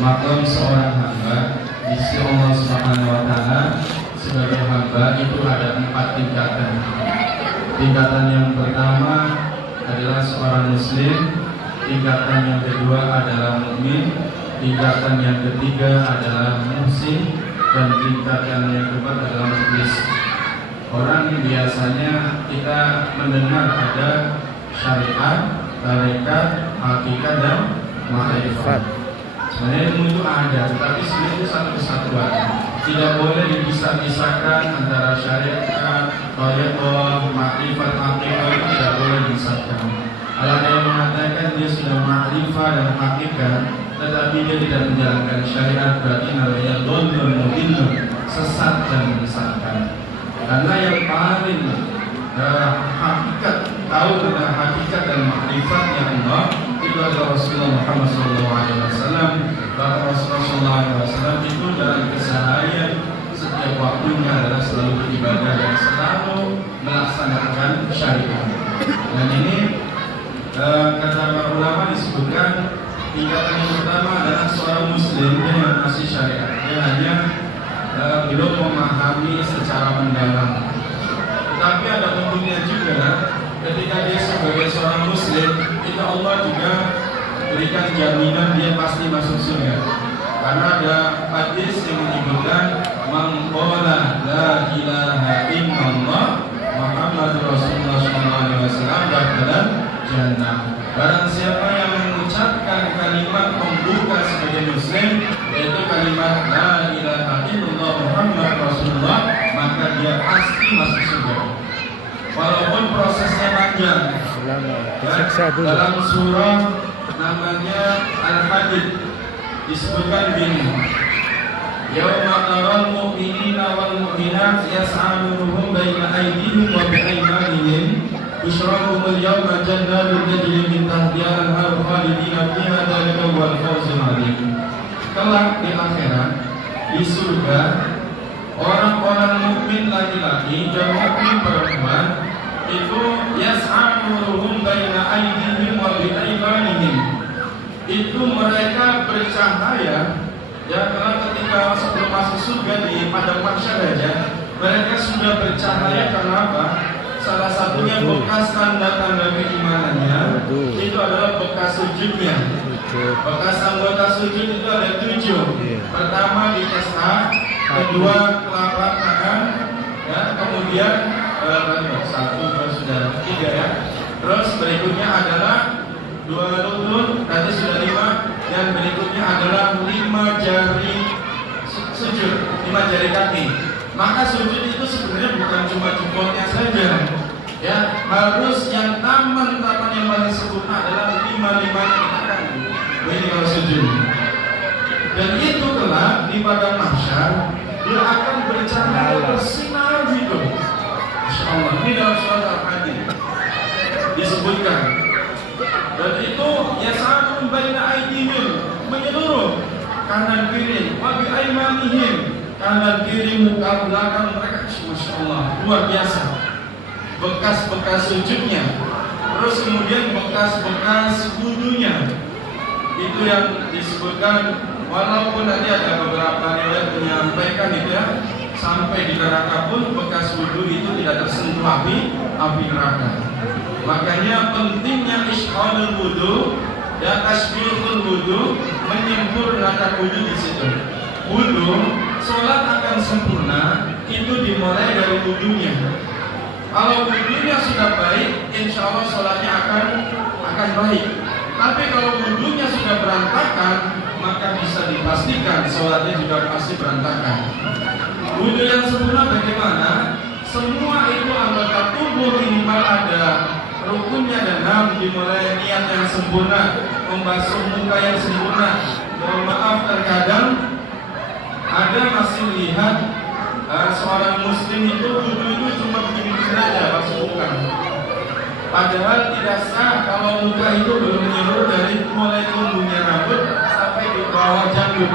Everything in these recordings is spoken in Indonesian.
makam seorang hamba di sisi Allah Subhanahu wa Ta'ala sebagai hamba itu ada 4 tingkatan. Tingkatan yang pertama adalah seorang muslim, tingkatan yang kedua adalah mukmin, tingkatan yang ketiga adalah muhsin, dan tingkatan yang keempat adalah mukhlis. Orang biasanya kita mendengar ada syariat, tarekat, hakikat, dan ma'rifat. Sebenarnya ilmu itu ada, tetapi sebenarnya itu satu kesatuan. Tidak boleh dipisah-pisahkan antara syariat, tarekat, ma'rifat, hakikat, itu tidak boleh dipisahkan. Kalau ada yang mengatakan dia sudah ma'rifah dan hakikat, tetapi dia tidak menjalankan syariat, berarti namanya dhalun mudillun, sesat dan menyesatkan. Karena yang paling hakikat, tahu tentang hakikat dan ma'rifatnya Allah itu adalah Rasulullah Muhammad SAW. Bahkan Rasulullah SAW itu dalam keseharian setiap waktunya adalah selalu beribadah dan selalu melaksanakan syariat. Dan ini kata para ulama disebutkan tingkatan yang pertama adalah seorang muslim yang masih syariat. Dia hanya belum memahami secara mendalam. Tapi ada untungnya juga ketika dia sebagai seorang muslim, itu Allah juga berikan jaminan dia pasti masuk surga. Karena ada hadis yang menyebutkan man qala la ilaha illallah Muhammadur Rasulullah SAW dakhala jannah. Barang siapa yang mengucapkan kalimat pembuka sebagai muslim, yaitu kalimat la ilaha illallah Muhammad Rasulullah, maka dia pasti masuk surga. Walaupun prosesnya panjang. Dalam surah namanya Al-Hadid disebutkan begini: Yauma taral mu'minina wal mu'minat yas'a nuruhum baina aydihim wa bi'aymanihim busyrakumul yawma jannatin tajri min tahtiha al-anhar khalidina fiha dzalika wal fawzul 'adzim. Kelak di akhirat, di surga, orang-orang mukmin laki-laki dan mukmin perempuan itu yas'a nuruhum baina aydihim wa bi'aymanihim. Itu mereka bercahaya. Ya, karena ketika sebelum masuk surga di padang mahsyar aja, mereka sudah bercahaya karena apa? Salah satunya bekas tanda-tanda keimanannya itu adalah bekas sujudnya. Bekas anggota sujud itu ada 7. Pertama di SH, kedua telapak tangan, ya, kemudian 1, 2, sudah 3 ya. Terus berikutnya adalah 2 lutut, nanti sudah 5, dan berikutnya adalah 5 jari sujud, 5 jari kaki. Maka sujud itu sebenarnya bukan cuma jempolnya saja, ya, harus yang taman yang paling sempurna adalah 5-5-nya tangan. Ini kalau sujud. Dan itu kelak di padang mahsyar dia akan bercahaya bersinar gitu. Insyaallah. Ini dalam surat Al-Hadid disebutkan. Dan itu yas'alun baina aydihim, menyeluruh kanan kiri, wa bi aymanihim, kanan kiri, muka belakang mereka. Masyaallah, luar biasa. Bekas-bekas sujudnya, terus kemudian bekas-bekas wudunya. Itu yang disebutkan, walaupun nanti ada beberapa riwayat menyampaikan itu ya, sampai di neraka pun bekas wudu itu tidak tersentuh api neraka. Makanya pentingnya ishalul wudu dan tasbihul wudu, menyempurnakan wudu di situ. Wudu, sholat akan sempurna itu dimulai dari wudunya. Kalau wudunya sudah baik, insya Allah sholatnya akan baik. Tapi kalau wudunya sudah berantakan, maka bisa dipastikan sholatnya juga pasti berantakan. Wudu yang sempurna bagaimana? Semua itu anggota tubuh minimal ada rukunnya dan dimulai niat yang sempurna, membasuh muka yang sempurna. Mohon maaf, terkadang ada masih lihat seorang muslim itu wudu itu cuma begini saja basuh muka. Padahal tidak sah kalau muka itu belum menyeluruh dari mulai tumbuhnya rambut sampai di bawah janggut.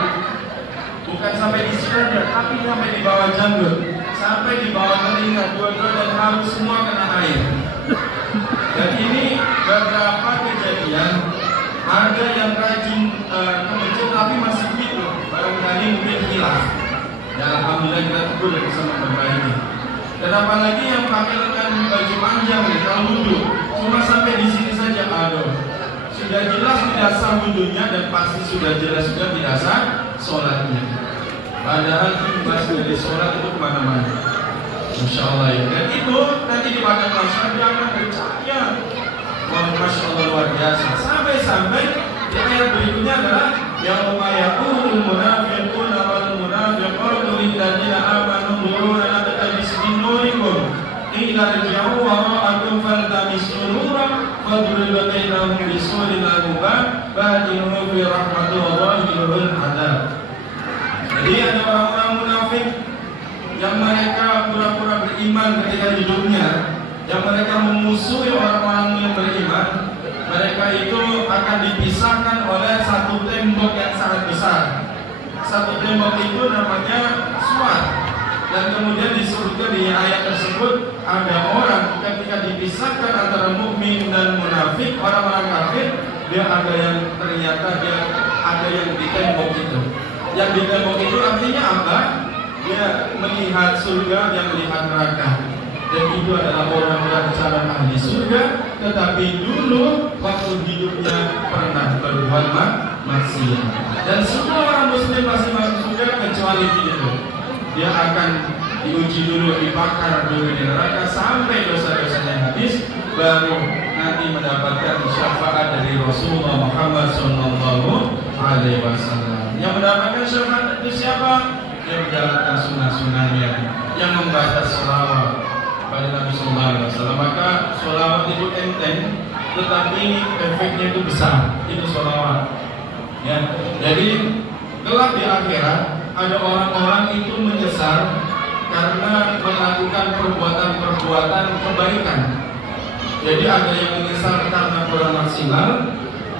Bukan sampai di sini aja, tapi sampai di bawah janggut, sampai di bawah telinga, dua-dua dan harus semua kena air. Dan ini beberapa kejadian, ada yang rajin ke masjid tapi masih Ya alhamdulillah kita udah bisa memperbaiki. Dan apalagi yang pakai dengan baju panjang nih, kalau wudhu cuma sampai di sini saja, aduh, sudah jelas tidak sah wudhunya dan pasti sudah jelas sudah tidak sah sholatnya. Padahal imbas dari sholat itu kemana-mana. Masya Allah ya. Dan itu nanti di padang mahsyar dia akan bercahaya. Wah, Masya Allah luar biasa. Sampai-sampai di ayat berikutnya adalah yauma yaqulul munafiquna wal munafiqatu lil ladzina amanu nuruna naqtabis min nurikum ila rji'u wara'akum faltamisu nuran fadriba bainahum bisurin lahu bab batinuhu fi rahmati wa dhahirul 'adzab. Jadi ada orang-orang munafik yang mereka pura-pura beriman ketika hidupnya, yang mereka memusuhi orang-orang yang beriman. Mereka itu akan dipisahkan oleh satu tembok yang sangat besar. Satu tembok itu namanya Suat. Dan kemudian disebutkan di ayat tersebut ada orang ketika dipisahkan antara mukmin dan munafik, orang-orang kafir, dia ada yang ternyata dia ada yang di tembok itu. Yang di tembok itu artinya apa? Dia melihat surga, yang melihat neraka. Dan itu adalah orang-orang calon ahli surga, tetapi dulu waktu hidupnya pernah berbuat maksiat. Dan semua orang muslim pasti masuk surga kecuali itu. Dia akan diuji dulu, dibakar dulu di neraka sampai dosa-dosanya habis, baru nanti mendapatkan syafaat dari Rasulullah Muhammad SAW. Yang mendapatkan syafaat itu siapa? Yang menjalankan sunnah-sunnahnya, yang membaca sholawat pada Nabi Sallallahu Alaihi Wasallam. Maka sholawat itu enteng, tetapi efeknya itu besar. Itu sholawat. Ya, jadi kelak di akhirat ada orang-orang itu menyesal karena melakukan perbuatan-perbuatan kebaikan. Jadi ada yang menyesal karena kurang maksimal,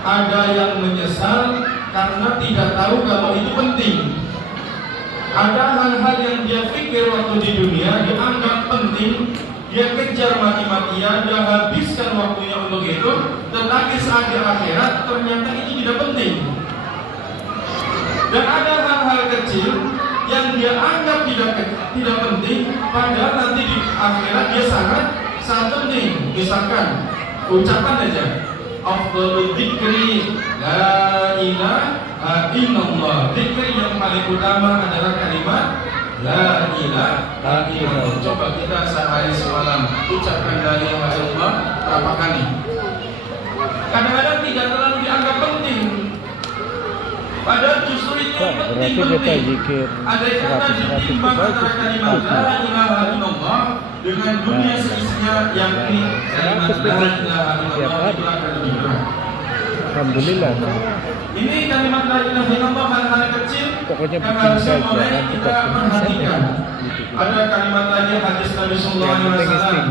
ada yang menyesal karena tidak tahu kalau itu penting. Ada hal-hal yang dia pikir waktu di dunia dianggap penting, dia kejar mati-matian, dia habiskan waktunya untuk itu, tetapi saat di akhirat ternyata itu tidak penting. Dan ada hal-hal kecil yang dia anggap tidak penting, padahal nanti di akhirat dia sangat penting. Misalkan ucapan aja, afdhalul dzikri la ilaha illallah. Dzikir yang paling utama adalah kalimat la ilaha illallah. Coba kita sehari semalam ucapkan la ilaha illallah berapa kali? Kadang-kadang tidak terlalu dianggap penting, padahal justru itu yang penting. Ada kata ditimbang antara kalimat la ilaha illallah dengan dunia seisinya, yakni kalimat la ilaha illallah itu akan lebih berat. Alhamdulillah. Ini kalimat la ilaha illallah hal-hal kecil Pokoknya yang harus mulai saja, kita perhatikan. Ada kalimat lagi hadis Nabi Sallallahu Alaihi Wasallam.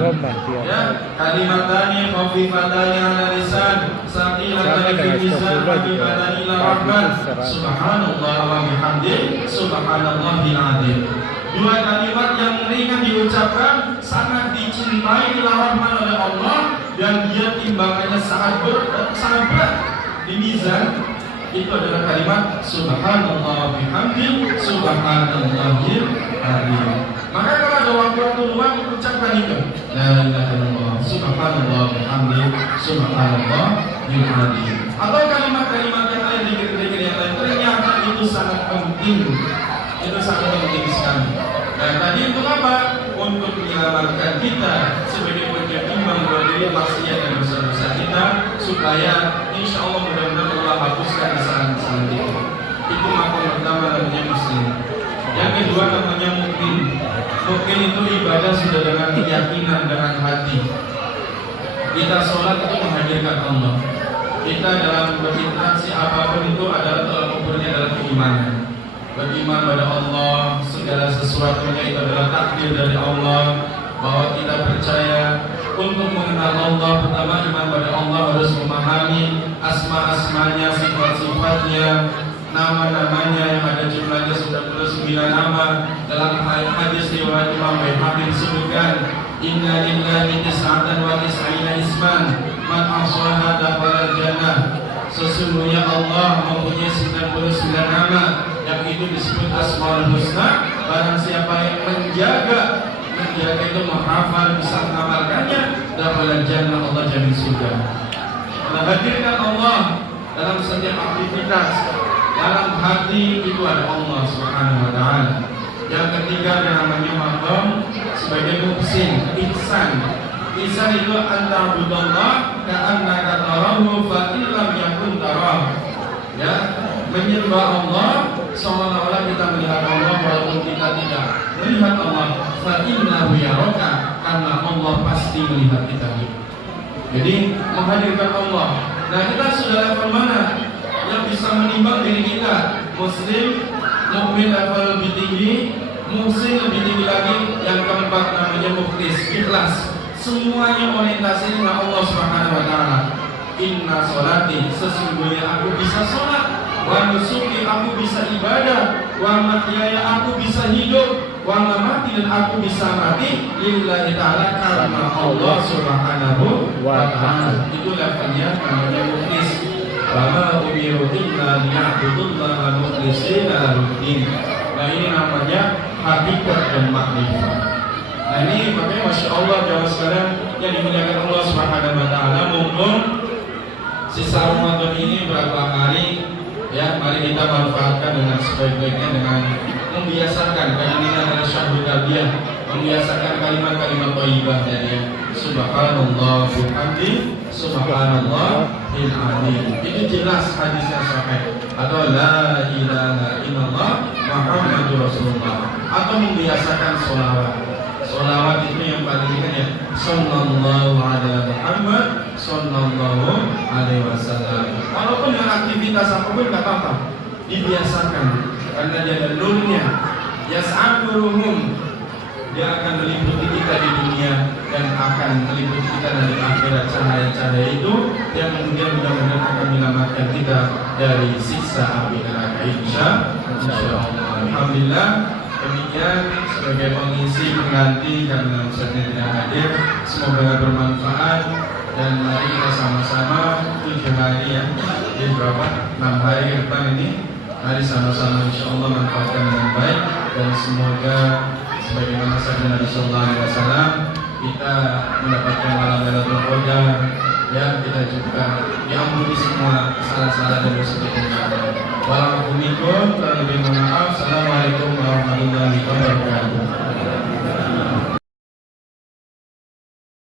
Ya, kalimat tani khafifatani ala lisan, saqilatani fil mizan, habibatani ila rahman. Subhanallah wa bihamdihi, subhanallahil azim. Dua kalimat yang ringan diucapkan, sangat dicintai ila rahman oleh Allah, dan dia timbangannya sangat berat di mizan. Itu adalah kalimat subhanallah wa bihamdihi, subhanallahil azim. Maka kalau ada waktu luang, ucapkan itu la ilaha illallah, subhanallah wa bihamdihi, subhanallahil azim. Atau kalimat-kalimat yang lain, zikir-zikir yang lain, ternyata itu sangat penting. Itu sangat penting sekali. Nah, tadi untuk apa? Untuk menyelamatkan kita sebagai penyeimbang dari maksiat dan dosa-dosa kita, supaya insya Allah mudah-mudahan Allah hapuskan kesalahan-kesalahan kita. Itu makam pertama namanya muslim. Yang kedua namanya mukmin. Mukmin itu ibadah sudah dengan keyakinan, dengan hati. Kita sholat itu menghadirkan Allah. Kita dalam berinteraksi apapun itu adalah tolak ukurnya adalah keimanan. Beriman pada Allah, segala sesuatunya itu adalah takdir dari Allah. Bahwa kita percaya untuk mengenal Allah, pertama iman pada Allah harus memahami asma-asmanya, sifat-sifatnya, nama-namanya yang ada jumlahnya 99 nama. Dalam hadis riwayat Imam Baihaqi disebutkan, inna lillahi tis'atan wa tis'ina isman man ahsaha dakhala jannah. Sesungguhnya Allah mempunyai 99 nama yang itu disebut Asmaul Husna, barang siapa yang menjaga itu menghafal, bisa mengamalkannya, dapat jannah, Allah jamin surga. Nah, hadirkan Allah dalam setiap aktivitas, dalam hati itu ada Allah Subhanahu wa Ta'ala. Yang ketiga namanya maqam sebagai muhsin, ihsan. Ihsan itu anta'budallah ka'annaka tarahu fa illam yakun tarahu. Ya, menyembah Allah seolah-olah kita melihat Allah walaupun kita tidak melihat Allah. Fa innahu yaraka, karena Allah pasti melihat kita. Jadi menghadirkan Allah. Nah, kita sudah level mana yang bisa menimbang diri kita? Muslim, mukmin level lebih tinggi, muhsin lebih tinggi lagi. Yang keempat namanya mukhlis, ikhlas. Semuanya orientasi dengan Allah Subhanahu wa Ta'ala. Inna sholati, sesungguhnya aku bisa sholat, wa nusuki, aku bisa ibadah, wa mahyaya, aku bisa hidup, wa mamati, dan aku bisa mati lillahi ta'ala, karena Allah Subhanahu wa Ta'ala. Itu levelnya namanya mukhlis. Wa ma umiru illa liya'budullaha mukhlishina lahuddin. Nah, ini namanya hakikat dan makrifat. Nah, ini makanya Masya Allah jamaah sekalian yang dimuliakan Allah Subhanahu wa Ta'ala. Mumpung sisa Ramadan ini berapa hari, ya, mari kita manfaatkan dengan sebaik-baiknya dengan membiasakan, karena ini adalah syahrul tarbiyah, membiasakan kalimat-kalimat thayyibah dari subhanallah bihamdi, subhanallah bil azim. Itu jelas hadisnya sahih. Atau la ilaha illallah Muhammadur Rasulullah, atau membiasakan sholawat. Sholawat itu yang paling ringan, ya, sallallahu ala Muhammad sallallahu alaihi wasallam. Walaupun dengan aktivitas apapun gak apa-apa, dibiasakan, karena dia ada nurnya. Yas'aduruhum, dia akan meliputi kita di dunia dan akan meliputi kita di akhirat. Cahaya-cahaya itu yang kemudian mudah-mudahan akan menyelamatkan kita dari siksa api neraka, insyaallah. Alhamdulillah. Demikian sebagai pengisi pengganti karena Ustaznya tidak hadir. Semoga bermanfaat, dan mari kita sama-sama 7 hari, ya, ini berapa? 6 hari ke depan ini, mari sama-sama insyaallah manfaatkan dengan baik, dan semoga sebagaimana sabda Nabi sallallahu alaihi wasallam, kita mendapatkan malam Lailatul Qadar, ya, kita juga diampuni semua salah-salah dan dosa kita. Waalaikumsalam warahmatullahi wabarakatuh. Assalamualaikum warahmatullahi wabarakatuh.